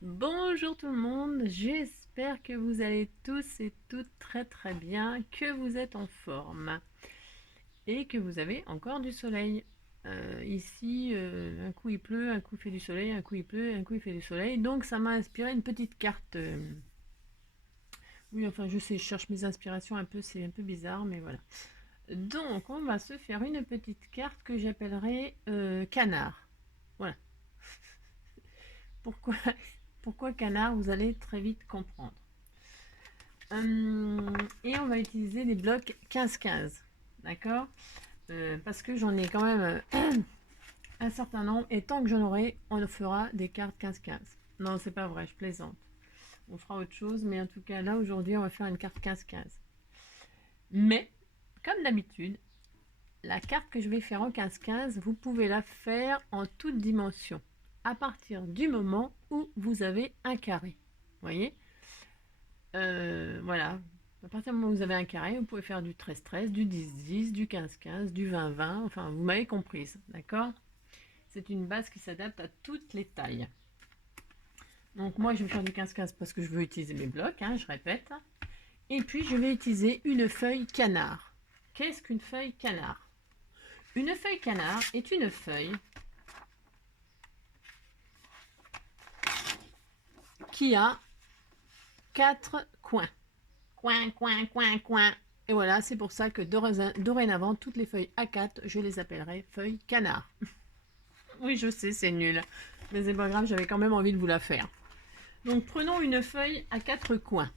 Bonjour tout le monde, j'espère que vous allez tous et toutes très bien, que vous êtes en forme et que vous avez encore du soleil. Ici, un coup il pleut, un coup il fait du soleil, un coup il pleut, un coup il fait du soleil, donc ça m'a inspiré une petite carte. Oui, enfin je sais, je cherche mes inspirations un peu, c'est un peu bizarre, mais voilà. Donc on va se faire une petite carte que j'appellerai canard. Voilà. Pourquoi, pourquoi canard? Vous allez très vite comprendre. Et on va utiliser les blocs 15-15. D'accord. Parce que j'en ai quand même un certain nombre. Et tant que j'en aurai, on fera des cartes 15-15. Non, c'est pas vrai, je plaisante. On fera autre chose. Mais en tout cas, là, aujourd'hui, on va faire une carte 15-15. Mais, comme d'habitude, la carte que je vais faire en 15-15, vous pouvez la faire en toute dimension. À partir du moment où vous avez un carré. Vous voyez. Voilà. À partir du moment où vous avez un carré, vous pouvez faire du 13-13, du 10-10, du 15-15, du 20-20. Enfin, vous m'avez comprise, d'accord? C'est une base qui s'adapte à toutes les tailles. Donc moi, je vais faire du 15-15 parce que je veux utiliser mes blocs, hein, je répète. Et puis, je vais utiliser une feuille canard. Qu'est-ce qu'une feuille canard? Une feuille canard est une feuille qui a 4 coins. Coin. Et voilà, c'est pour ça que dorénavant, toutes les feuilles A4, je les appellerai feuilles canard. Oui, je sais, c'est nul. Mais c'est pas grave, j'avais quand même envie de vous la faire. Donc, prenons une feuille à 4 coins.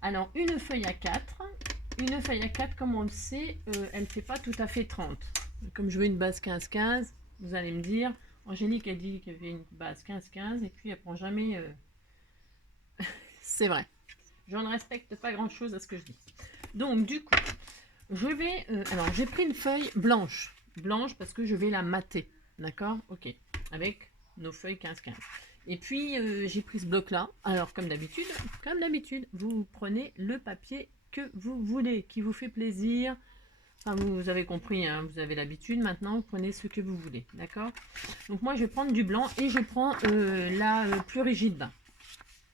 Alors, une feuille à 4, comme on le sait, elle ne fait pas tout à fait 30. Comme je veux une base 15-15, vous allez me dire, Angélique a dit qu'elle avait une base 15-15 et puis elle prend jamais... C'est vrai. Je ne respecte pas grand-chose à ce que je dis. Donc, du coup, je vais... alors, j'ai pris une feuille blanche. Blanche parce que je vais la mater. D'accord? Ok. Avec nos feuilles 15-15. Et puis, j'ai pris ce bloc-là. Alors, comme d'habitude, vous prenez le papier que vous voulez, qui vous fait plaisir. Enfin, vous avez compris, hein, vous avez l'habitude. Maintenant, vous prenez ce que vous voulez. D'accord? Donc, moi, je vais prendre du blanc et je prends la plus rigide.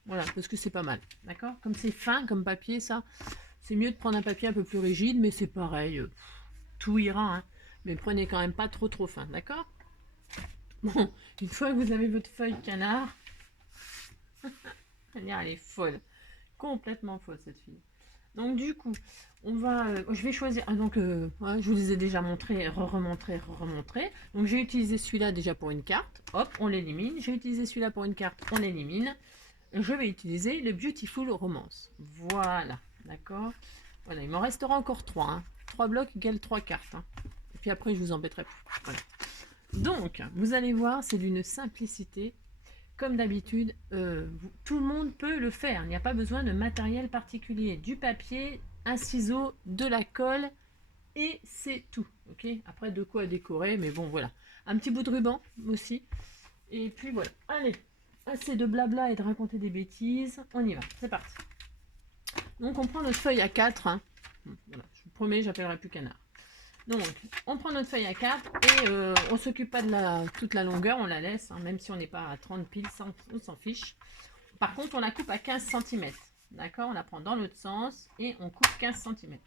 Voilà, parce que c'est pas mal. D'accord? Comme c'est fin comme papier, ça, c'est mieux de prendre un papier un peu plus rigide, mais c'est pareil. Tout ira, hein. Mais prenez quand même pas trop fin, d'accord? Bon, une fois que vous avez votre feuille canard, elle est folle. Complètement folle, cette fille. Donc, du coup, on va... je vais choisir... Ah, donc, ouais, je vous les ai déjà montré, remontré. Donc, j'ai utilisé celui-là déjà pour une carte. Hop, on l'élimine. J'ai utilisé celui-là pour une carte. On l'élimine. Je vais utiliser le Beautiful Romance. Voilà, d'accord. Voilà, il m'en restera encore 3. Hein. 3 blocs égale 3 cartes. Hein. Et puis après, je vous embêterai plus. Voilà. Donc, vous allez voir, c'est d'une simplicité. Comme d'habitude, tout le monde peut le faire. Il n'y a pas besoin de matériel particulier. Du papier, un ciseau, de la colle, et c'est tout. Ok. Après, de quoi décorer, mais bon, voilà. Un petit bout de ruban aussi. Et puis voilà. Allez, assez de blabla et de raconter des bêtises. On y va, c'est parti. Donc, on prend notre feuille à 4. Hein. Voilà, je vous promets, j'appellerai plus canard. Donc, on prend notre feuille à 4 et on s'occupe pas de toute la longueur, on la laisse, hein, même si on n'est pas à 30 piles, on s'en fiche. Par contre, on la coupe à 15 cm. D'accord? On la prend dans l'autre sens et on coupe 15 cm.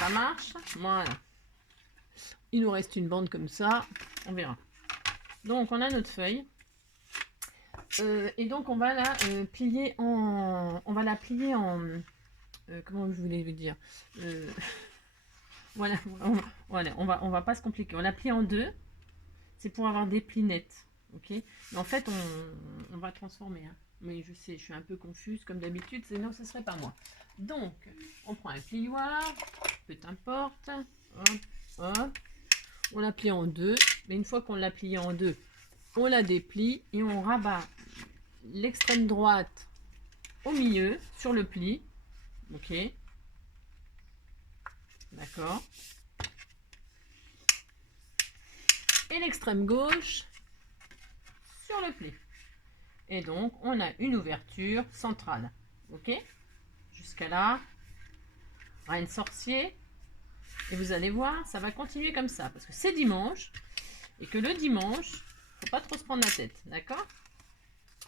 Ça marche? Voilà. Il nous reste une bande comme ça, on verra. Donc, on a notre feuille. Et donc, on va la plier en... On va la plier en... comment je voulais vous dire Voilà, on va pas se compliquer. On la plie en deux. C'est pour avoir des plis nets. Ok. Mais en fait, on va transformer. Hein. Mais je sais, je suis un peu confuse comme d'habitude. Sinon, ce serait pas moi. Donc, on prend un plioir. Peu importe. Hop, hop. On la plie en deux. Mais une fois qu'on l'a pliée en deux, on la déplie et on rabat l'extrême droite au milieu sur le pli. Ok. D'accord. Et l'extrême gauche sur le pli. Et donc, on a une ouverture centrale. Ok? Jusqu'à là, rien de sorcier. Et vous allez voir, ça va continuer comme ça. Parce que c'est dimanche. Et que le dimanche, faut pas trop se prendre la tête. D'accord?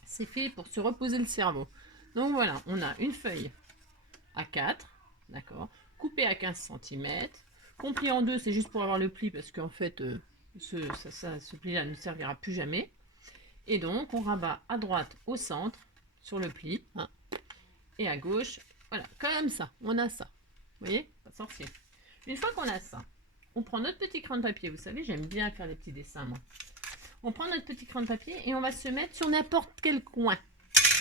C'est fait pour se reposer le cerveau. Donc voilà, on a une feuille à 4, d'accord, coupée à 15 cm, compris en deux, c'est juste pour avoir le pli, parce qu'en fait, ce pli-là ne servira plus jamais. Et donc, on rabat à droite au centre, sur le pli, hein, et à gauche, voilà, comme ça, on a ça. Vous voyez, pas sorcier. Une fois qu'on a ça, on prend notre petit crayon de papier, vous savez, j'aime bien faire des petits dessins, moi. On prend notre petit crayon de papier et on va se mettre sur n'importe quel coin.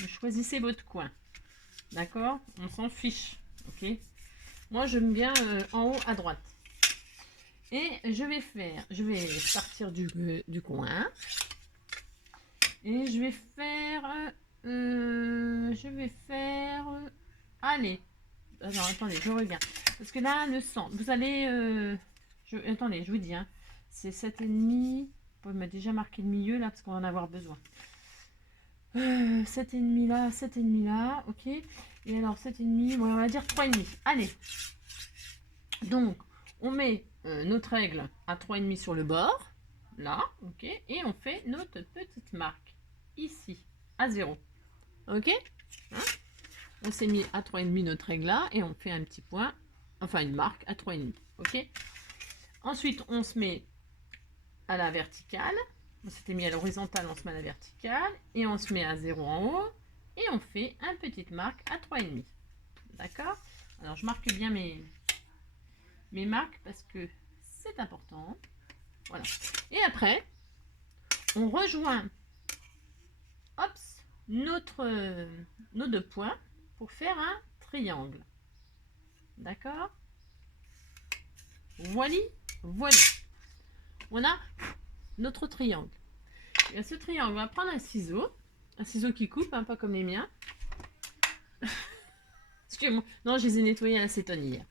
Vous choisissez votre coin. D'accord? On s'en fiche. Ok? Moi, j'aime bien en haut à droite. Et je vais partir du coin. Et je vais faire, allez. Alors, attendez, je regarde. Parce que là, le centre, vous allez, attendez, je vous dis, hein, c'est 7,5. Vous m'a déjà marqué le milieu là, parce qu'on va en avoir besoin. 7,5 là, 7,5 là, ok. Et alors 7,5, bon, on va dire 3,5. Allez. Donc, on met notre règle à 3,5 sur le bord, là, ok. Et on fait notre petite marque ici, à 0. Ok, hein, on s'est mis à 3,5 notre règle là, et on fait un petit point, enfin une marque à 3,5. Ok. Ensuite, on se met à la verticale. On s'était mis à l'horizontale, on se met à la verticale et on se met à 0 en haut et on fait une petite marque à 3,5. D'accord? Alors je marque bien mes marques parce que c'est important. Voilà. Et après, on rejoint nos deux points pour faire un triangle. D'accord? Voilà, voilà. On a notre triangle. Et à ce triangle, on va prendre un ciseau qui coupe, hein, pas comme les miens. Excusez-moi, non, je les ai nettoyés à l'acétone hier.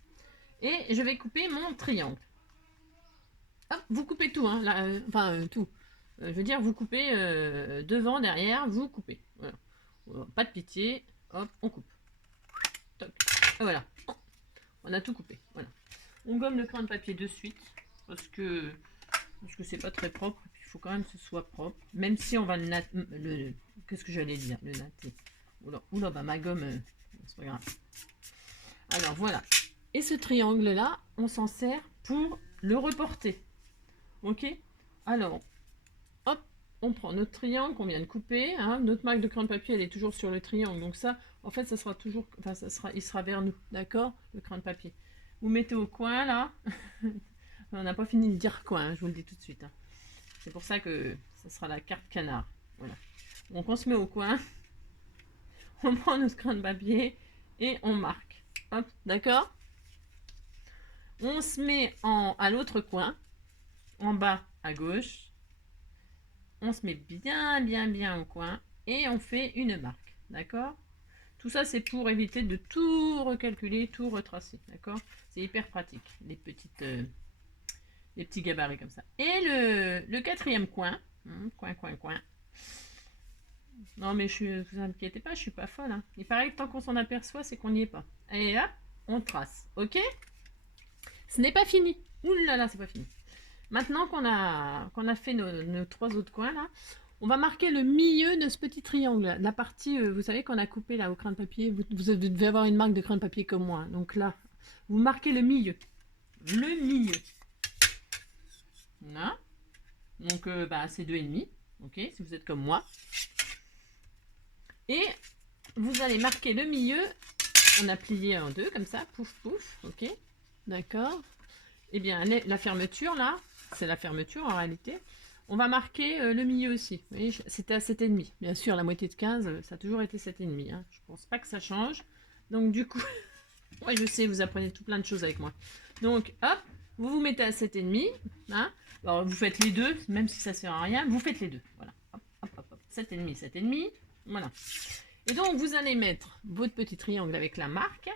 Et je vais couper mon triangle. Hop, vous coupez tout, hein, là, tout. Je veux dire, vous coupez devant, derrière, vous coupez. Voilà. Pas de pitié, hop, on coupe. Toc. Et voilà, on a tout coupé. Voilà. On gomme le crayon de papier de suite parce que c'est pas très propre. Il faut quand même que ce soit propre, même si on va qu'est-ce que j'allais dire, le natter. Oula, bah ma gomme, c'est pas grave. Alors voilà. Et ce triangle là, on s'en sert pour le reporter. Ok. Alors, hop, on prend notre triangle qu'on vient de couper. Hein, notre marque de crayon de papier, elle est toujours sur le triangle. Donc ça, en fait, ça sera toujours, enfin, il sera vers nous, d'accord, le crayon de papier. Vous mettez au coin là. On n'a pas fini de dire quoi, hein, je vous le dis tout de suite. Hein. C'est pour ça que ça sera la carte canard. Voilà. Donc on se met au coin, on prend notre crayon de papier et on marque. Hop, d'accord? On se met à l'autre coin, en bas à gauche. On se met bien au coin et on fait une marque. D'accord? Tout ça, c'est pour éviter de tout recalculer, tout retracer. D'accord? C'est hyper pratique, les petits gabarits comme ça. Et le quatrième coin, coin. Non mais vous inquiétez pas, je suis pas folle. Hein. Il paraît que tant qu'on s'en aperçoit, c'est qu'on n'y est pas. Et là, on trace, ok? Ce n'est pas fini. Ouh là là, c'est pas fini. Maintenant qu'on a fait nos 3 autres coins là, on va marquer le milieu de ce petit triangle. La partie, vous savez qu'on a coupé là au crayon de papier. Vous devez avoir une marque de crayon de papier comme moi. Donc là, vous marquez le milieu. Le milieu. Là. Donc c'est 2,5. Ok, si vous êtes comme moi. Et vous allez marquer le milieu. On a plié en deux comme ça. Pouf, pouf. Ok, d'accord. Et bien, la fermeture là, c'est la fermeture en réalité. On va marquer le milieu aussi. Vous voyez, c'était à 7,5. Bien sûr, la moitié de 15, ça a toujours été 7,5. Hein. Je pense pas que ça change. Donc du coup, ouais, je sais, vous apprenez tout plein de choses avec moi. Donc, hop, vous vous mettez à 7,5. Hein. Alors, vous faites les deux, même si ça ne sert à rien, vous faites les deux. Voilà. Hop. 7,5. Voilà. Et donc, vous allez mettre votre petit triangle avec la marque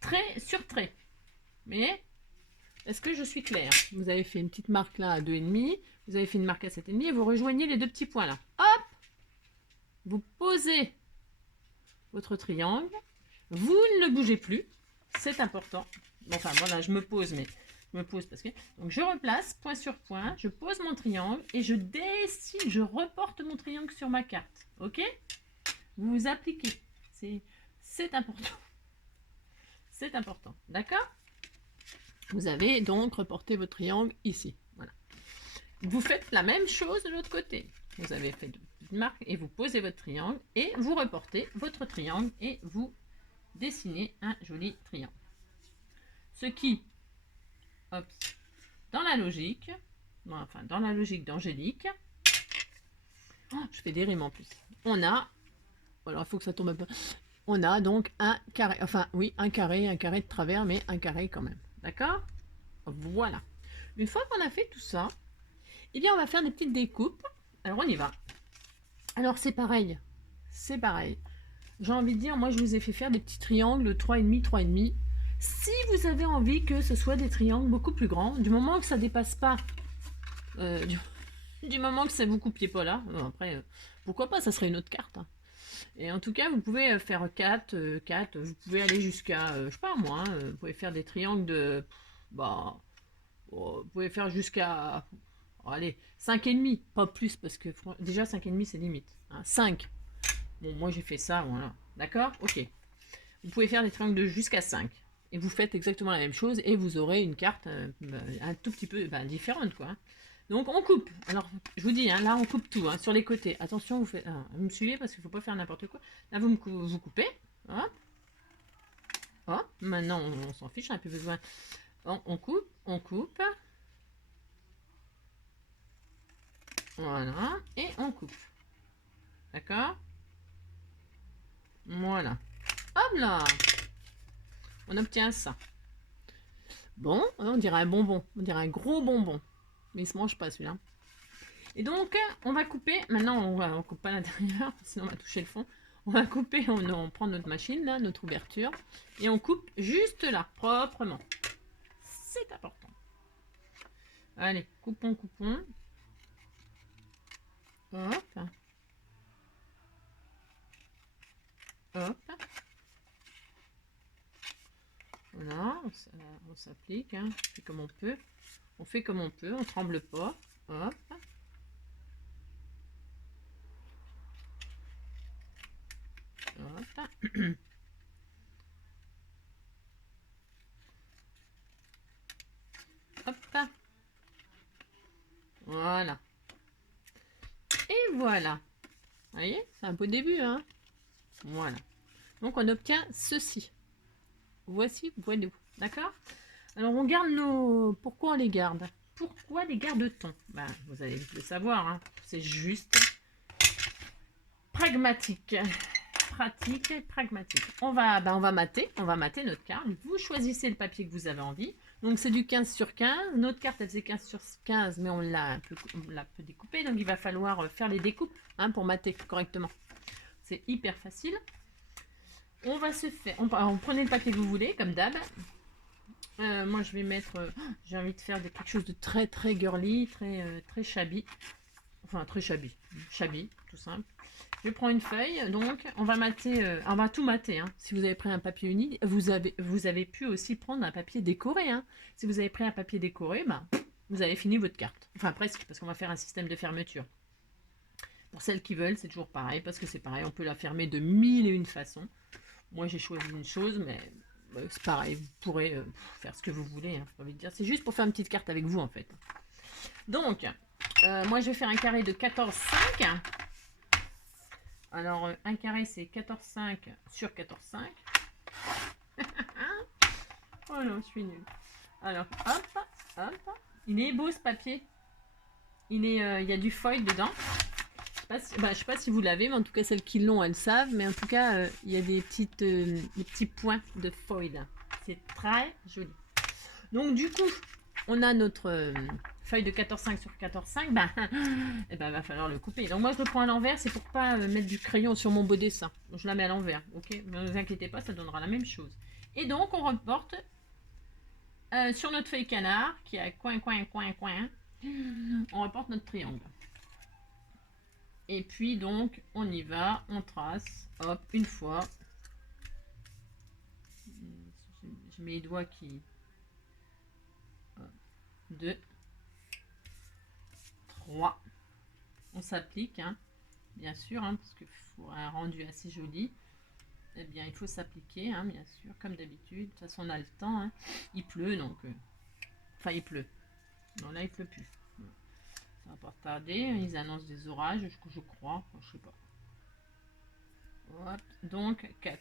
trait sur trait. Mais, est-ce que je suis claire? Vous avez fait une petite marque là à 2,5. Vous avez fait une marque à 7,5 et vous rejoignez les deux petits points là. Hop! Vous posez votre triangle. Vous ne bougez plus. C'est important. Bon, enfin, voilà, je me pose, mais je me pose parce que... Donc, je replace point sur point. Je pose mon triangle et je dessine, je reporte reporte mon triangle sur ma carte. Ok? Vous vous appliquez. C'est important. C'est important. D'accord? Vous avez donc reporté votre triangle ici. Voilà. Vous faites la même chose de l'autre côté. Vous avez fait une marque et vous posez votre triangle et vous reportez votre triangle et vous dessinez un joli triangle. Ce qui, hop, dans la logique d'Angélique, oh, je fais des rimes en plus. On a, alors il faut que ça tombe un peu. On a donc un carré, enfin oui, un carré de travers, mais un carré quand même. D'accord? Voilà. Une fois qu'on a fait tout ça, eh bien on va faire des petites découpes. Alors on y va. Alors c'est pareil. C'est pareil. J'ai envie de dire, moi je vous ai fait faire des petits triangles 3,5, 3,5. Si vous avez envie que ce soit des triangles beaucoup plus grands, du moment que ça dépasse pas, du moment que ça vous coupiez pas là, après, pourquoi pas, ça serait une autre carte. Hein. Et en tout cas, vous pouvez faire 4, vous pouvez aller jusqu'à, je sais pas moi, vous pouvez faire des triangles de, bah, vous pouvez faire jusqu'à, allez, 5,5, pas plus, parce que déjà 5,5 c'est limite. Hein, 5. Bon, moi j'ai fait ça, voilà. D'accord? Ok. Vous pouvez faire des triangles de jusqu'à 5. Et vous faites exactement la même chose et vous aurez une carte un tout petit peu différente, quoi. Donc on coupe. Alors je vous dis, hein, là on coupe tout, hein, sur les côtés. Attention, vous me suivez parce qu'il ne faut pas faire n'importe quoi. Là vous coupez. Hop. Hop. Maintenant on s'en fiche, on n'a plus besoin. On coupe, on coupe. Voilà. Et on coupe. D'accord? Voilà. Hop là. On obtient ça. Bon, on dirait un bonbon. On dirait un gros bonbon. Mais il se mange pas celui-là. Et donc, on va couper. Maintenant, on coupe pas l'intérieur, sinon on va toucher le fond. On va couper, on prend notre machine, là, notre ouverture. Et on coupe juste là, proprement. C'est important. Allez, coupons, coupons. Hop. Hop. Voilà, on s'applique, hein. On fait comme on peut. On fait comme on peut, on tremble pas. Hop. Hop. Hop. Voilà. Et voilà. Vous voyez, c'est un beau début, hein. Voilà. Donc on obtient ceci. Voici, voilà. D'accord? Alors on garde nos... Pourquoi on les garde? Pourquoi les garde-t-on? Ben, vous allez le savoir, hein. C'est juste pragmatique. Pratique et pragmatique. On va mater notre carte. Vous choisissez le papier que vous avez envie. Donc c'est du 15 sur 15. Notre carte elle faisait 15 sur 15, mais on l'a un peu découpée. Donc il va falloir faire les découpes, hein, pour mater correctement. C'est hyper facile. On va se faire... On prenez le papier que vous voulez, comme d'hab. Moi je vais mettre... j'ai envie de faire quelque chose de très très girly, très shabby. Enfin très shabby. Shabby, tout simple. Je prends une feuille, donc on va mater, on va tout mater. Hein. Si vous avez pris un papier uni, vous avez pu aussi prendre un papier décoré. Hein. Si vous avez pris un papier décoré, bah, vous avez fini votre carte. Enfin presque, parce qu'on va faire un système de fermeture. Pour celles qui veulent, c'est toujours pareil, parce que c'est pareil, on peut la fermer de 1001 façons. Moi j'ai choisi une chose, mais c'est pareil, vous pourrez faire ce que vous voulez. Hein, envie de dire. C'est juste pour faire une petite carte avec vous en fait. Donc, moi je vais faire un carré de 14,5. Alors, un carré, c'est 14,5 sur 14,5. Oh non, je suis nulle. Alors, hop, hop. Il est beau ce papier. Il y a du foil dedans. Je sais pas si vous l'avez, mais en tout cas, celles qui l'ont, elles savent. Mais en tout cas, il y a des petits points de foil. C'est très joli. Donc, du coup, on a notre... feuille de 14,5 sur 14,5, il va falloir le couper. Donc moi je le prends à l'envers, c'est pour pas mettre du crayon sur mon beau dessin. Donc, je la mets à l'envers, ok? Ne vous inquiétez pas, ça donnera la même chose. Et donc on reporte sur notre feuille canard, qui a coin, on reporte notre triangle. Et puis donc on y va, on trace, hop, une fois. Je mets les doigts qui... 2, 3, on s'applique, hein, bien sûr, hein, parce qu'il faut un rendu assez joli. Eh bien, il faut s'appliquer, hein, bien sûr, comme d'habitude. De toute façon, on a le temps. Hein. Il pleut, donc... Enfin, il pleut. Non, là, il pleut plus. Ça va pas tarder. Ils annoncent des orages, je crois. Enfin, je sais pas. Hop. Donc, 4.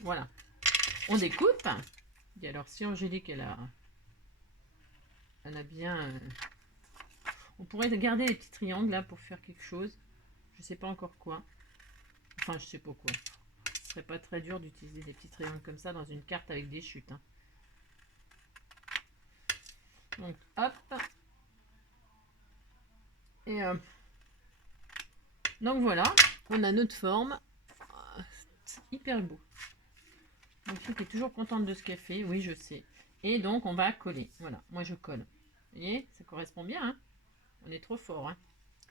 Voilà. On découpe. Et alors, si Angélique, elle a bien... on pourrait garder les petits triangles, là, pour faire quelque chose. Je sais pas encore quoi. Enfin, je sais pas quoi. Ce serait pas très dur d'utiliser des petits triangles comme ça dans une carte avec des chutes. Hein. Donc, hop. Et donc voilà, on a notre forme. C'est hyper beau. Donc, je suis toujours contente de ce qu'elle fait. Oui, je sais. Et donc, on va coller. Voilà, moi je colle. Vous voyez, ça correspond bien. Hein. On est trop fort. Hein.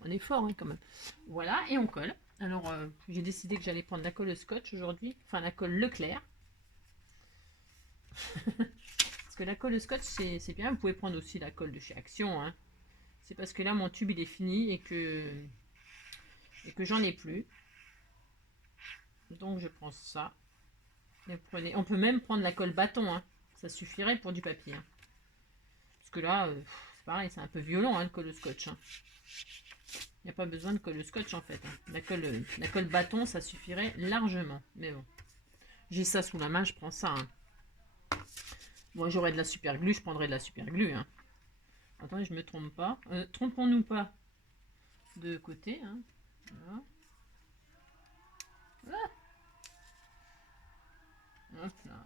On est fort hein, quand même. Voilà, et on colle. Alors, j'ai décidé que j'allais prendre la colle Scotch aujourd'hui. Enfin, la colle Leclerc. Parce que la colle Scotch, c'est bien. Vous pouvez prendre aussi la colle de chez Action. Hein. C'est parce que là, mon tube, il est fini et que j'en ai plus. Donc, je prends ça. Et prenez. On peut même prendre la colle bâton. Hein. Ça suffirait pour du papier. Hein. Parce que là, c'est pareil, c'est un peu violent, hein, le colle Scotch. Hein. Il n'y a pas besoin de colle Scotch, en fait. Hein. La colle bâton, ça suffirait largement. Mais bon. J'ai ça sous la main, je prends ça. Hein. Bon, j'aurais de la super glue, je prendrais de la super glue. Hein. Attendez, je me trompe pas. Trompons-nous pas de côté. Hein. Voilà. Ah. Hop là.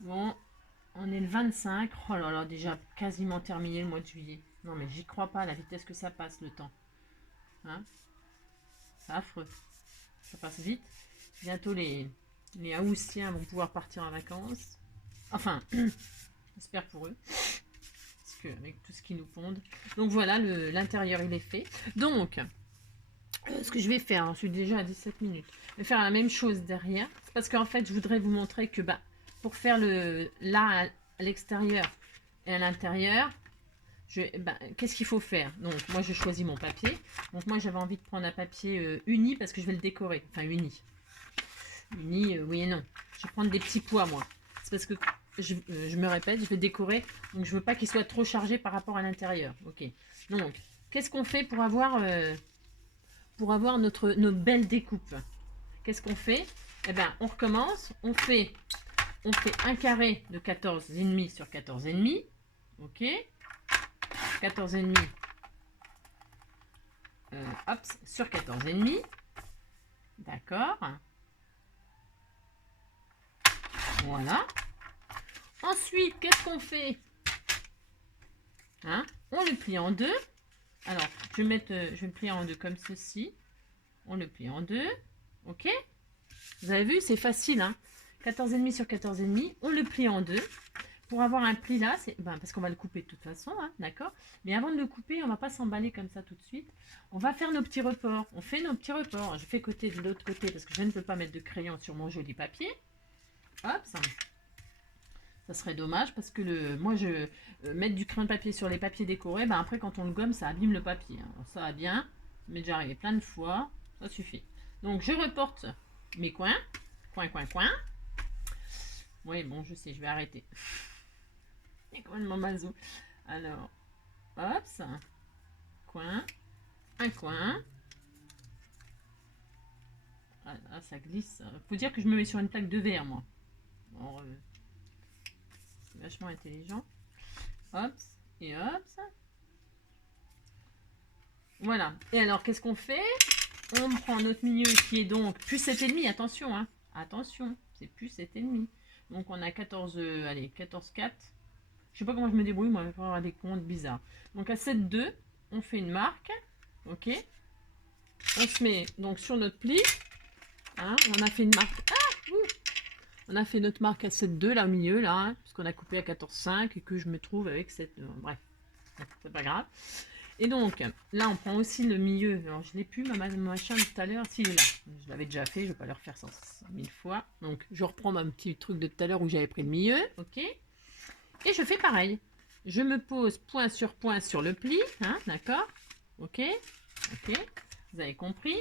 Bon, on est le 25. Oh là là, déjà quasiment terminé le mois de juillet. Non mais j'y crois pas, à la vitesse que ça passe le temps. Hein, c'est affreux. Ça passe vite. Bientôt les Haussiens vont pouvoir partir en vacances. Enfin, j'espère pour eux. Parce que avec tout ce qu'ils nous pondent. Donc voilà, l'intérieur il est fait. Donc, ce que je vais faire, je suis déjà à 17 minutes. Je vais faire la même chose derrière. Parce qu'en fait, je voudrais vous montrer que pour faire là à l'extérieur et à l'intérieur, qu'est-ce qu'il faut faire? Donc, moi, je choisis mon papier. Donc, moi, j'avais envie de prendre un papier uni parce que je vais le décorer. Enfin, uni. Uni, oui et non. Je vais prendre des petits pois, moi. C'est parce que, je me répète, je vais décorer. Donc, je veux pas qu'il soit trop chargé par rapport à l'intérieur. Ok. Donc, qu'est-ce qu'on fait pour avoir nos belles découpes? Qu'est-ce qu'on fait? Eh bien, on recommence. On fait un carré de 14,5 sur 14,5. Ok. 14,5 hop, sur 14,5. D'accord. Voilà. Ensuite, qu'est-ce qu'on fait? Hein? On le plie en deux. Alors, je vais le plier en deux comme ceci. On le plie en deux. Ok? Vous avez vu, c'est facile. Hein? 14,5 sur 14,5. On le plie en deux. Pour avoir un pli là, c'est parce qu'on va le couper de toute façon, hein, d'accord? Mais avant de le couper, on va pas s'emballer comme ça tout de suite. On va faire nos petits reports. On fait nos petits reports. Je fais côté de l'autre côté parce que je ne peux pas mettre de crayon sur mon joli papier. Hop, ça serait dommage parce que moi, je mettre du crayon de papier sur les papiers décorés, après quand on le gomme, ça abîme le papier. Hein. Alors, ça va bien, ça m'est déjà arrivé plein de fois, ça suffit. Donc je reporte mes coins, coin. Oui, bon, je sais, je vais arrêter. C'est complètement maso. Alors, hop, ça. Coin. Un coin. Ah, ça glisse. Faut dire que je me mets sur une plaque de verre, moi. Bon, c'est vachement intelligent. Hop, et hop, ça. Voilà. Et alors, qu'est-ce qu'on fait? On prend notre milieu qui est donc plus 7,5. Attention, hein. Attention, c'est plus 7,5. Donc, on a 14, allez, 14,4. Je sais pas comment je me débrouille, moi, pour avoir des comptes bizarres. Donc à 7,2, on fait une marque. Ok. On se met donc sur notre pli. Hein, on a fait une marque. On a fait notre marque à 7,2 là au milieu, là, hein, puisqu'on a coupé à 14,5 et que je me trouve avec 7. Bref, c'est pas grave. Et donc là, on prend aussi le milieu. Alors je l'ai plus, ma machin de tout à l'heure. S'il est là. Je l'avais déjà fait, je vais pas le refaire 100 000 fois. Donc je reprends mon petit truc de tout à l'heure où j'avais pris le milieu. Ok. Et je fais pareil. Je me pose point sur le pli, hein, d'accord? Ok? Ok? Vous avez compris?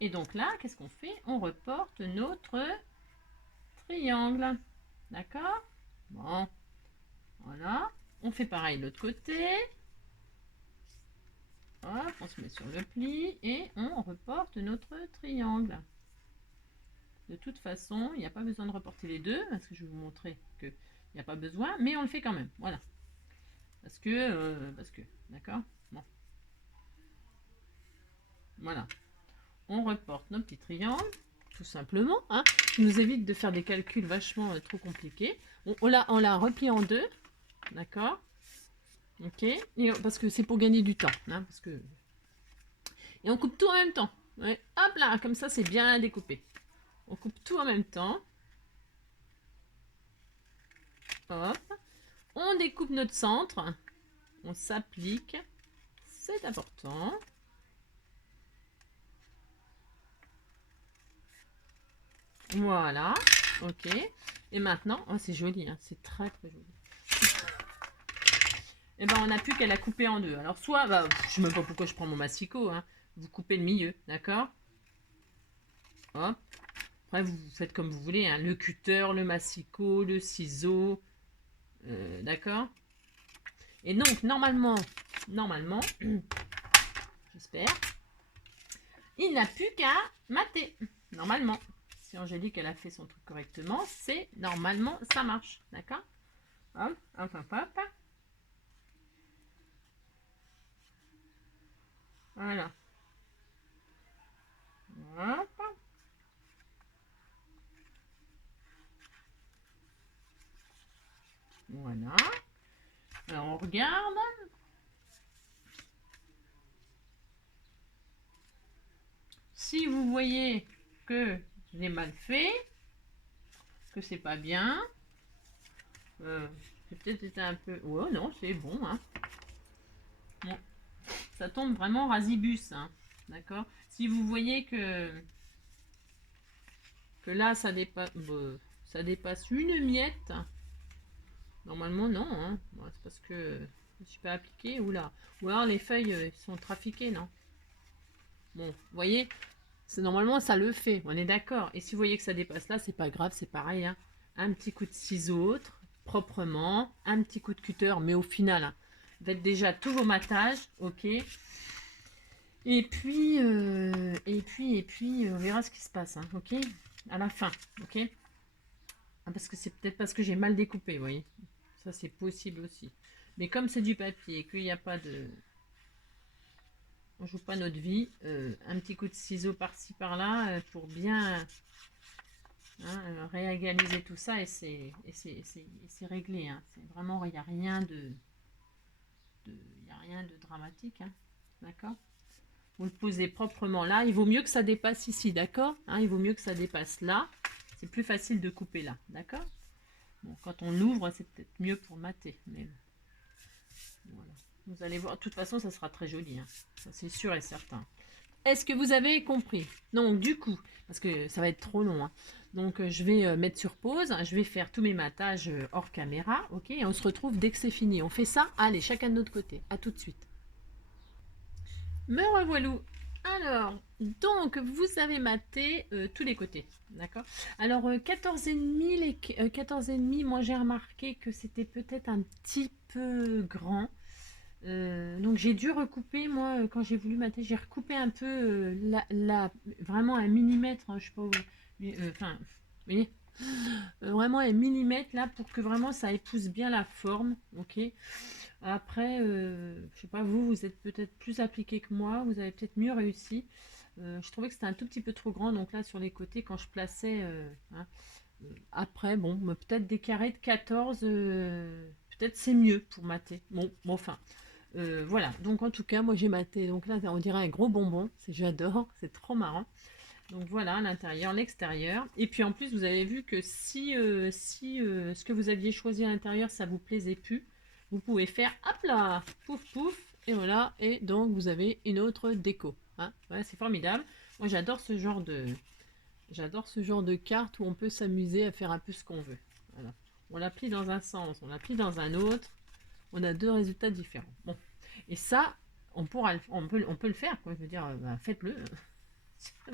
Et donc là, qu'est-ce qu'on fait? On reporte notre triangle. D'accord? Bon, voilà. On fait pareil de l'autre côté. Hop, on se met sur le pli et on reporte notre triangle. De toute façon, il n'y a pas besoin de reporter les deux, parce que je vais vous montrer qu'il n'y a pas besoin, mais on le fait quand même. Voilà. Parce que, d'accord? Bon. Voilà. On reporte nos petits triangles, tout simplement. Hein. Ça nous évite de faire des calculs vachement trop compliqués. On l'a replié en deux, d'accord? Ok? Et, parce que c'est pour gagner du temps. Hein, parce que... Et on coupe tout en même temps. Ouais. Hop là, comme ça c'est bien découpé. On coupe tout en même temps. Hop. On découpe notre centre. On s'applique. C'est important. Voilà. Ok. Et maintenant, oh, c'est joli. Hein, c'est très très joli. Et ben on n'a plus qu'à la couper en deux. Alors soit, bah, je sais même pas pourquoi je prends mon massicot. Hein, vous coupez le milieu, d'accord? Hop. Après vous faites comme vous voulez. Hein, le cutter, le massicot, le ciseau. D'accord? Et donc, normalement, j'espère, il n'a plus qu'à mater. Normalement. Si Angélique, elle a fait son truc correctement, c'est normalement, ça marche. D'accord? Hop, hop, hop, hop. Voilà. Hop. Voilà. Alors, on regarde. Si vous voyez que je l'ai mal fait, que c'est pas bien, j'ai peut-être été un peu... Oh non, c'est bon, hein. Bon, ça tombe vraiment rasibus, hein. D'accord? Si vous voyez que là, ça dépasse une miette, normalement, non, hein. Bon, c'est parce que je ne suis pas appliqué, ou là. Ou alors les feuilles sont trafiquées, non? Bon, vous voyez, normalement, ça le fait, on est d'accord. Et si vous voyez que ça dépasse là, c'est pas grave, c'est pareil, hein. Un petit coup de ciseau, proprement, un petit coup de cutter, mais au final, hein, faites déjà tous vos matages, ok. Et puis, on verra ce qui se passe, hein, ok. À la fin, ok. Ah, parce que c'est peut-être parce que j'ai mal découpé, vous voyez. Ça, c'est possible aussi. Mais comme c'est du papier et qu'il n'y a pas de... On joue pas notre vie. Un petit coup de ciseau par-ci, par-là, pour bien... Hein, réégaliser tout ça et c'est réglé. Hein. C'est vraiment, il n'y a rien de dramatique. Hein. D'accord? Vous le posez proprement là. Il vaut mieux que ça dépasse ici, d'accord? Hein, il vaut mieux que ça dépasse là. C'est plus facile de couper là, d'accord? Bon, quand on l'ouvre, c'est peut-être mieux pour mater. Mais voilà. Vous allez voir. De toute façon, ça sera très joli. Hein. Ça, c'est sûr et certain. Est-ce que vous avez compris? Donc, du coup, parce que ça va être trop long, hein. Donc, je vais mettre sur pause. Je vais faire tous mes matages hors caméra, ok? Et on se retrouve dès que c'est fini. On fait ça? Allez, chacun de notre côté. À tout de suite. Me revoilou. Alors, donc, vous avez maté tous les côtés, d'accord? Alors, 14,5, 14,5, moi j'ai remarqué que c'était peut-être un petit peu grand. Donc j'ai dû recouper, moi, quand j'ai voulu mater, j'ai recoupé un peu, vraiment un millimètre, hein, je sais pas où, mais, enfin, vous voyez, vraiment un millimètre là, pour que vraiment ça épouse bien la forme, ok. Après, je sais pas, vous êtes peut-être plus appliqué que moi, vous avez peut-être mieux réussi. Je trouvais que c'était un tout petit peu trop grand, donc là sur les côtés, quand je plaçais, hein, après, bon, peut-être des carrés de 14, peut-être c'est mieux pour mater. Bon, enfin, voilà. Donc en tout cas, moi j'ai maté. Donc là, on dirait un gros bonbon. J'adore, c'est trop marrant. Donc voilà, l'intérieur, l'extérieur. Et puis en plus, vous avez vu que si ce que vous aviez choisi à l'intérieur, ça vous plaisait plus, vous pouvez faire, hop là, pouf pouf, et voilà. Et donc vous avez une autre déco. Hein. Voilà, c'est formidable. Moi j'adore ce genre de carte où on peut s'amuser à faire un peu ce qu'on veut. Voilà. On la plie dans un sens, on la plie dans un autre. On a deux résultats différents. Bon. Et ça, on peut le faire, quoi. Je veux dire, bah, faites-le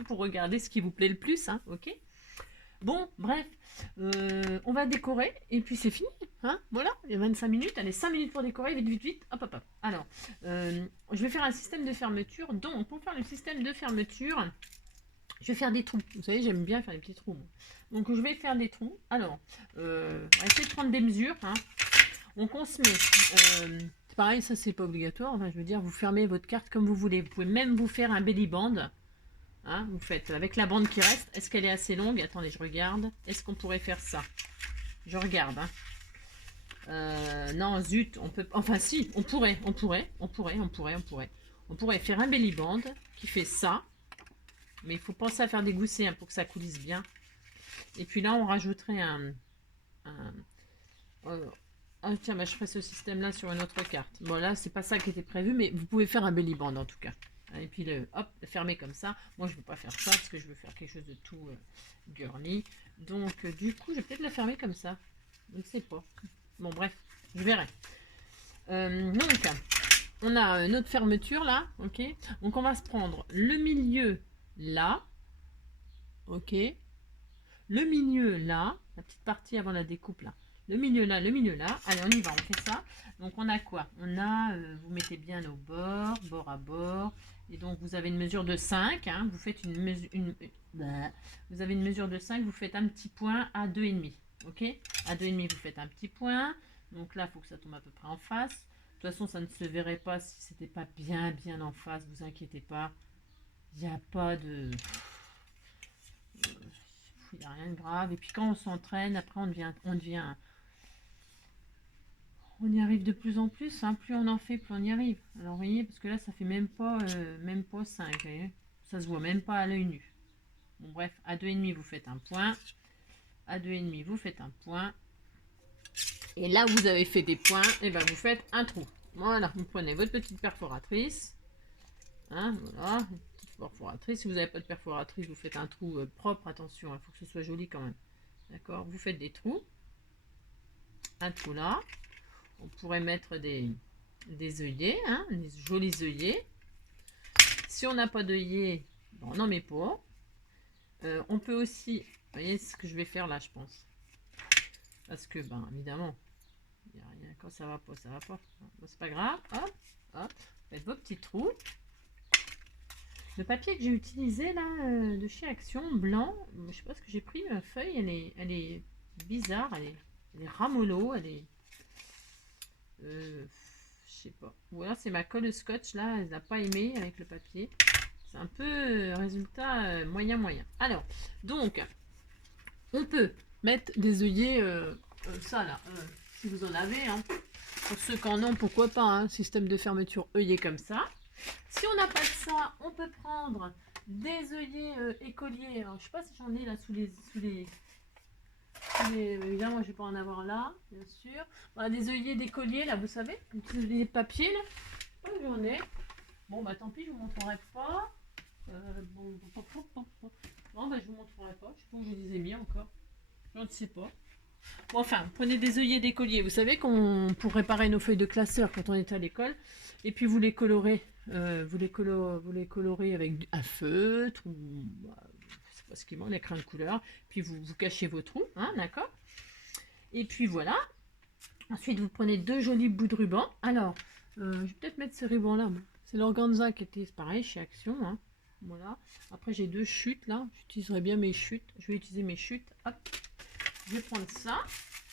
pour regarder ce qui vous plaît le plus, hein, ok? Bon, bref, on va décorer et puis c'est fini, hein, voilà, il y a 25 minutes, allez, 5 minutes pour décorer, vite, vite, vite, hop, hop, hop. Alors, je vais faire un système de fermeture, donc pour faire le système de fermeture, je vais faire des trous. Vous savez, j'aime bien faire des petits trous, moi. Donc, je vais faire des trous. Alors, on va essayer de prendre des mesures, hein. Donc, on se met, pareil, ça, c'est pas obligatoire, enfin, je veux dire, vous fermez votre carte comme vous voulez. Vous pouvez même vous faire un belly band. Hein, vous faites avec la bande qui reste. Est-ce qu'elle est assez longue? Attendez, je regarde. Est-ce qu'on pourrait faire ça? Je regarde. Hein. Non, zut, on peut. Enfin, si, on pourrait faire un belly band qui fait ça. Mais il faut penser à faire des goussets, hein, pour que ça coulisse bien. Et puis là, on rajouterait ah tiens, bah, je ferai ce système-là sur une autre carte. Bon, là, c'est pas ça qui était prévu, mais vous pouvez faire un belly band en tout cas. Et puis, hop, fermer comme ça. Moi, je ne veux pas faire ça parce que je veux faire quelque chose de tout girly. Donc, du coup, je vais peut-être la fermer comme ça. Je ne sais pas. Bon, bref, je verrai. Donc, on a notre fermeture là. Ok. Donc, on va se prendre le milieu là. Ok. Le milieu là. La petite partie avant la découpe là. Le milieu là, le milieu là. Allez, on y va, on fait ça. Donc, on a quoi? On a, vous mettez bien nos bords, bord à bord. Et donc, vous avez une mesure de 5. Hein, vous faites une mesure... vous avez une mesure de 5. Vous faites un petit point à 2,5. Ok? À 2,5, vous faites un petit point. Donc là, il faut que ça tombe à peu près en face. De toute façon, ça ne se verrait pas si c'était pas bien, bien en face. Vous inquiétez pas. Il n'y a pas de... Il n'y a rien de grave. Et puis, quand on s'entraîne, après, on y arrive de plus en plus, hein. Plus on en fait, plus on y arrive. Alors vous voyez, parce que là ça fait même pas 5, vous voyez, ça se voit même pas à l'œil nu. Bon bref, à 2,5 vous faites un point, à 2,5 vous faites un point, et là vous avez fait des points, et ben vous faites un trou. Voilà, vous prenez votre petite perforatrice, hein, voilà, une petite perforatrice. Si vous n'avez pas de perforatrice, vous faites un trou propre, attention, il faut que ce soit joli quand même. D'accord, vous faites des trous, un trou là. On pourrait mettre des œillets, hein, des jolis œillets. Si on n'a pas d'œillets, on n'en met pas. On peut aussi, vous voyez ce que je vais faire là, je pense. Parce que, ben, évidemment, il n'y a rien. Quand ça va pas, ça va pas. Bon, c'est pas grave. Hop, hop. Faites vos petits trous. Le papier que j'ai utilisé là, de chez Action, blanc, je sais pas ce que j'ai pris. La feuille, elle est bizarre. Elle est ramollo. Elle est... je sais pas. Ou alors c'est ma colle scotch là, elle n'a pas aimé avec le papier. C'est un peu résultat moyen. Alors, donc, on peut mettre des œillets, ça là, si vous en avez. Hein. Pour ceux qui en ont, pourquoi pas, hein, système de fermeture œillet comme ça. Si on n'a pas de ça, on peut prendre des œillets écoliers. Alors, je sais pas si j'en ai là sous les évidemment, je vais pas en avoir là, bien sûr. Voilà, des œillets d'écolier, là, vous savez, des papiers, là. Je sais pas où j'en ai. Bon, bah tant pis, je vous montrerai pas. Bon, bah je vous montrerai pas. Je sais pas où je les ai mis encore. Je ne sais pas. Bon, enfin, prenez des œillets d'écolier. Vous savez qu'on pour réparer nos feuilles de classeur quand on était à l'école. Et puis vous les colorez. Vous les colorez avec un feutre ou... Bah, parce qu'il manque les crayons de couleur, puis vous cachez vos trous, hein, d'accord? Et puis voilà. Ensuite, vous prenez deux jolis bouts de ruban. Alors, je vais peut-être mettre ce ruban-là. C'est l'organza qui était pareil chez Action. Hein. Voilà. Après, j'ai deux chutes là. J'utiliserai bien mes chutes. Je vais utiliser mes chutes. Hop. Je vais prendre ça.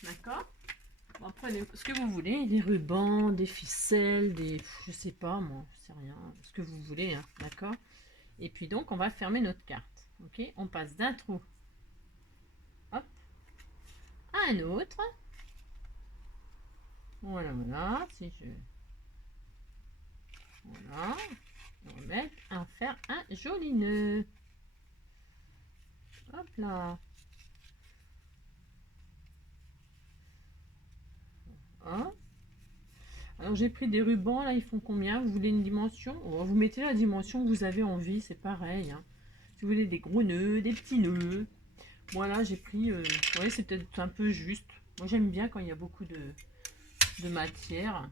D'accord? Bon, prenez ce que vous voulez. Des rubans, des ficelles, des... Je sais pas, moi. Je sais rien. Ce que vous voulez. Hein, d'accord? Et puis donc, on va fermer notre carte. Ok, on passe d'un trou, hop, à un autre. Voilà, voilà. Si je... Voilà. On va mettre à faire un joli nœud. Hop là. Hop. Alors j'ai pris des rubans, là ils font combien? Vous voulez une dimension? Oh, vous mettez la dimension que vous avez envie, c'est pareil. Hein. Si vous voulez des gros nœuds, des petits nœuds. Voilà, j'ai pris... vous c'est peut-être un peu juste. Moi j'aime bien quand il y a beaucoup de matière.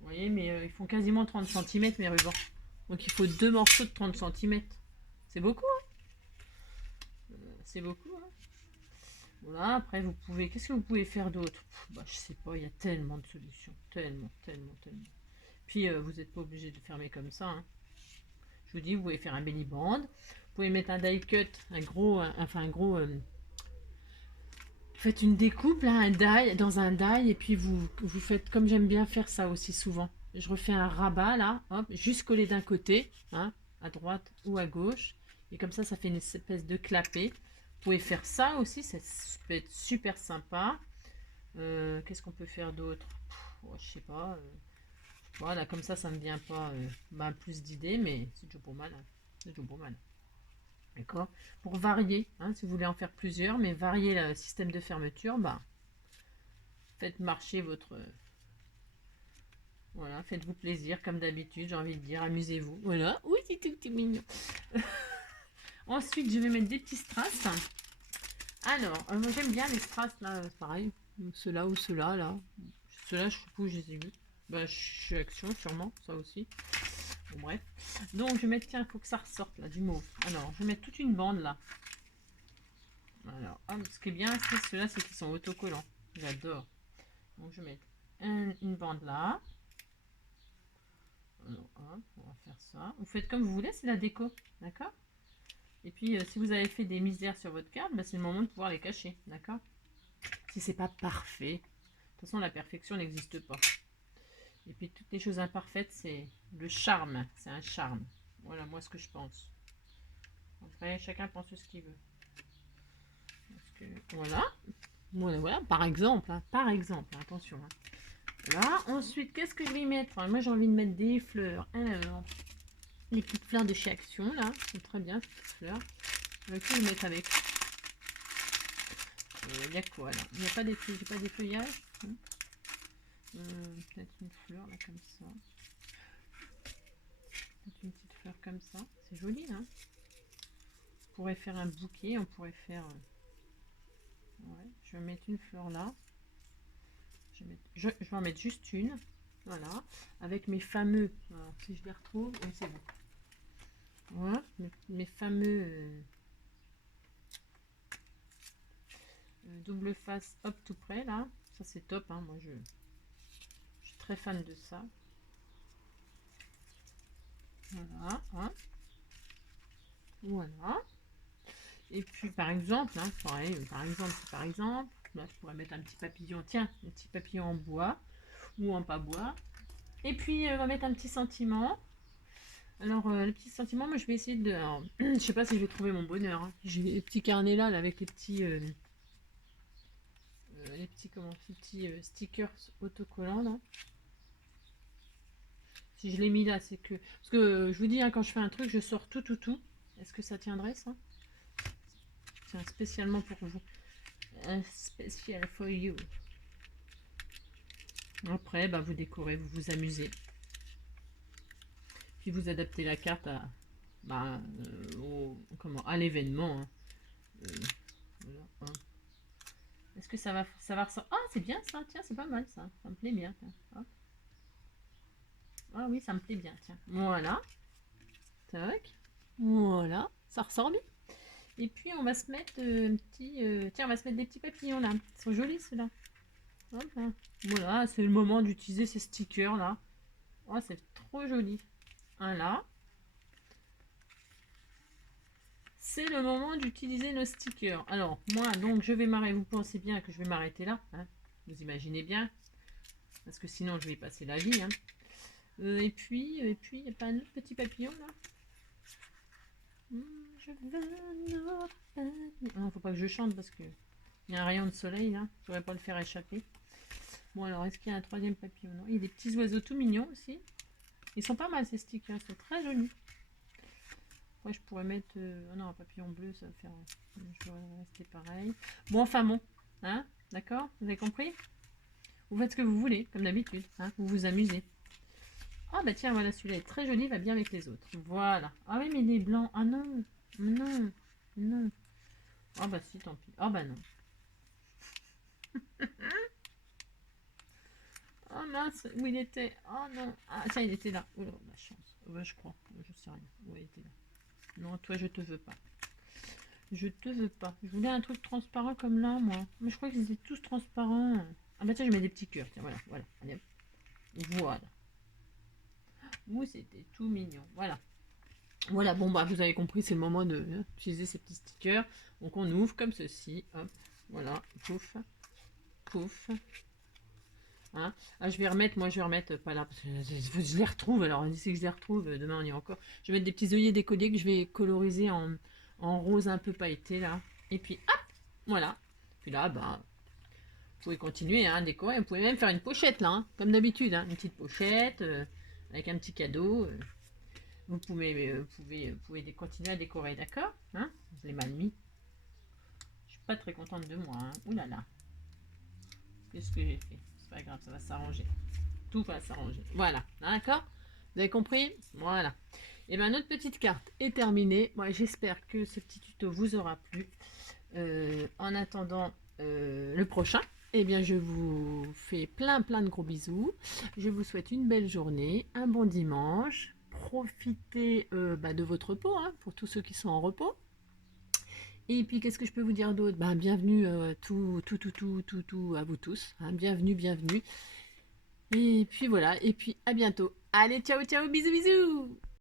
Vous voyez, mais ils font quasiment 30 cm mes rubans. Donc il faut 2 morceaux de 30 cm. C'est beaucoup, hein. C'est beaucoup, hein. Voilà, après vous pouvez... Qu'est-ce que vous pouvez faire d'autre? Bah, je sais pas, il y a tellement de solutions. Tellement, tellement, tellement. Puis vous n'êtes pas obligé de fermer comme ça, hein. Je vous dis, vous pouvez faire un belly band. Vous pouvez mettre un die cut, un gros... enfin un gros... faites une découpe, là, un die, dans un die, et puis vous faites, comme j'aime bien faire ça aussi souvent. Je refais un rabat, là, hop, juste collé d'un côté, hein, à droite ou à gauche. Et comme ça fait une espèce de clapet. Vous pouvez faire ça aussi, ça peut être super sympa. Qu'est-ce qu'on peut faire d'autre? Oh, je sais pas. Voilà, comme ça me vient pas plus d'idées, mais c'est toujours pas mal, hein. C'est toujours pas mal. D'accord? Pour varier, hein, si vous voulez en faire plusieurs, mais varier le système de fermeture, bah, faites marcher votre... voilà, faites-vous plaisir, comme d'habitude, j'ai envie de dire, amusez-vous. Voilà, oui, c'est tout mignon. Ensuite, je vais mettre des petits strass. Alors, moi j'aime bien les strass, là, pareil, ceux-là ou ceux-là, là. Ceux-là, je sais pas où je les ai vus. Bah, chez Action, sûrement, ça aussi. Bon, bref. Donc, je vais mettre, tiens, il faut que ça ressorte, là, du mauve. Alors, je vais mettre toute une bande, là. Alors, ce qui est bien, c'est ceux-là, c'est qu'ils sont autocollants. J'adore. Donc, je vais mettre une bande là. Alors, hop, on va faire ça. Vous faites comme vous voulez, c'est la déco. D'accord? Et puis, si vous avez fait des misères sur votre carte, bah, c'est le moment de pouvoir les cacher. D'accord? Si c'est pas parfait. De toute façon, la perfection n'existe pas. Et puis, toutes les choses imparfaites, c'est le charme. C'est un charme. Voilà, moi, ce que je pense. Après, chacun pense ce qu'il veut. Parce que, voilà. Voilà, par exemple. Hein, par exemple, attention. Hein. Voilà. Ensuite, qu'est-ce que je vais mettre? Enfin, moi, j'ai envie de mettre des fleurs. Alors, les petites fleurs de chez Action, là. C'est très bien, ces petites fleurs. Je vais les mettre avec. Il y a quoi, là? Il n'y a pas des feuilles, pas des feuillages, hein. Peut-être une fleur, là, comme ça. Peut-être une petite fleur comme ça. C'est joli, hein. On pourrait faire un bouquet, on pourrait faire... ouais, je vais mettre une fleur là. Je vais en mettre juste une. Voilà. Avec mes fameux... alors, si je les retrouve... oui, c'est bon. Voilà. Mes fameux... double face hop tout près, là. Ça, c'est top, hein. Moi, je suis très fan de ça. Voilà. Hein. Voilà. Et puis, par exemple, hein, pareil, par exemple, là, je pourrais mettre un petit papillon. Tiens, un petit papillon en bois ou en pas bois. Et puis, on va mettre un petit sentiment. Alors, le petit sentiment, moi, je vais essayer de... alors, je sais pas si je vais trouver mon bonheur, hein. J'ai les petits carnets là, avec les petits... comment, ces petits stickers autocollants, là. Si je l'ai mis là, c'est que... parce que, je vous dis, hein, quand je fais un truc, je sors tout, tout, tout. Est-ce que ça tiendrait, ça? Tiens, spécialement pour vous. Un spécial for you. Après, bah, vous décorez, vous vous amusez. Puis vous adaptez la carte à, bah, à l'événement, hein. Voilà, hein. Est-ce que ça va ressortir? Ah, c'est bien ça, tiens, c'est pas mal ça. Ça me plaît bien. Tiens. Ah oui, ça me plaît bien, tiens. Voilà. Tac. Voilà, ça ressort bien. Et puis on va se mettre tiens, on va se mettre des petits papillons là. Ils sont jolis ceux-là. Voilà, c'est le moment d'utiliser ces stickers là. Oh, c'est trop joli. Un là. C'est le moment d'utiliser nos stickers. Alors, moi, donc, je vais m'arrêter. Vous pensez bien que je vais m'arrêter là, hein? Vous imaginez bien. Parce que sinon, je vais y passer la vie, hein. Et puis, il n'y a pas un autre petit papillon là? Je veux notre papillon. Ah, faut pas que je chante parce que il y a un rayon de soleil là. Je pourrais pas le faire échapper. Bon, alors, est-ce qu'il y a un troisième papillon? Non, il y a des petits oiseaux tout mignons aussi. Ils sont pas mal ces stickers, ils sont très jolis. Après, je pourrais mettre... oh non, un papillon bleu, ça va faire... je vais rester pareil. Bon, enfin bon. Hein? D'accord? Vous avez compris? Vous faites ce que vous voulez, comme d'habitude. Hein? Vous vous amusez. Ah bah tiens, voilà, celui-là est très joli, il va bien avec les autres. Voilà. Ah oui, mais il est blanc. Ah non. Non. Non. Ah bah si, tant pis. Ah bah non. Oh mince, où il était? Oh non. Ah, ça, il était là. Oh là, la chance. Ouais, je crois. Je sais rien. Où il était là. Non, toi, je te veux pas. Je te veux pas. Je voulais un truc transparent comme là, moi. Mais je crois qu'ils étaient tous transparents. Ah bah tiens, je mets des petits cœurs. Tiens, voilà, voilà. Allez, hop. Voilà. Ouh, c'était tout mignon. Voilà. Voilà, bon bah vous avez compris, c'est le moment de utiliser ces petits stickers. Donc on ouvre comme ceci. Hop. Voilà. Pouf. Pouf. Hein. Ah, je vais remettre, moi je vais remettre, pas là, parce que je les retrouve, alors d'ici que je les retrouve, demain on y est encore. Je vais mettre des petits œillets décollés que je vais coloriser en rose un peu pailleté là. Et puis hop, voilà. Puis là, bah, vous pouvez continuer hein, à décorer. Vous pouvez même faire une pochette là, hein, comme d'habitude. Hein, une petite pochette avec un petit cadeau. Vous pouvez continuer à décorer, d'accord hein. Je l'ai mal mis. Je suis pas très contente de moi. Hein. Ouh là là. Qu'est-ce que j'ai fait? C'est pas grave, ça va s'arranger. Tout va s'arranger. Voilà, d'accord. Vous avez compris? Voilà. Et bien notre petite carte est terminée. Moi j'espère que ce petit tuto vous aura plu. En attendant le prochain, eh bien je vous fais plein de gros bisous. Je vous souhaite une belle journée, un bon dimanche. Profitez de votre repos, hein, pour tous ceux qui sont en repos. Et puis qu'est-ce que je peux vous dire d'autre? Ben, bienvenue tout à vous tous. Hein, bienvenue, bienvenue. Et puis voilà, et puis à bientôt. Allez, ciao, ciao, bisous, bisous!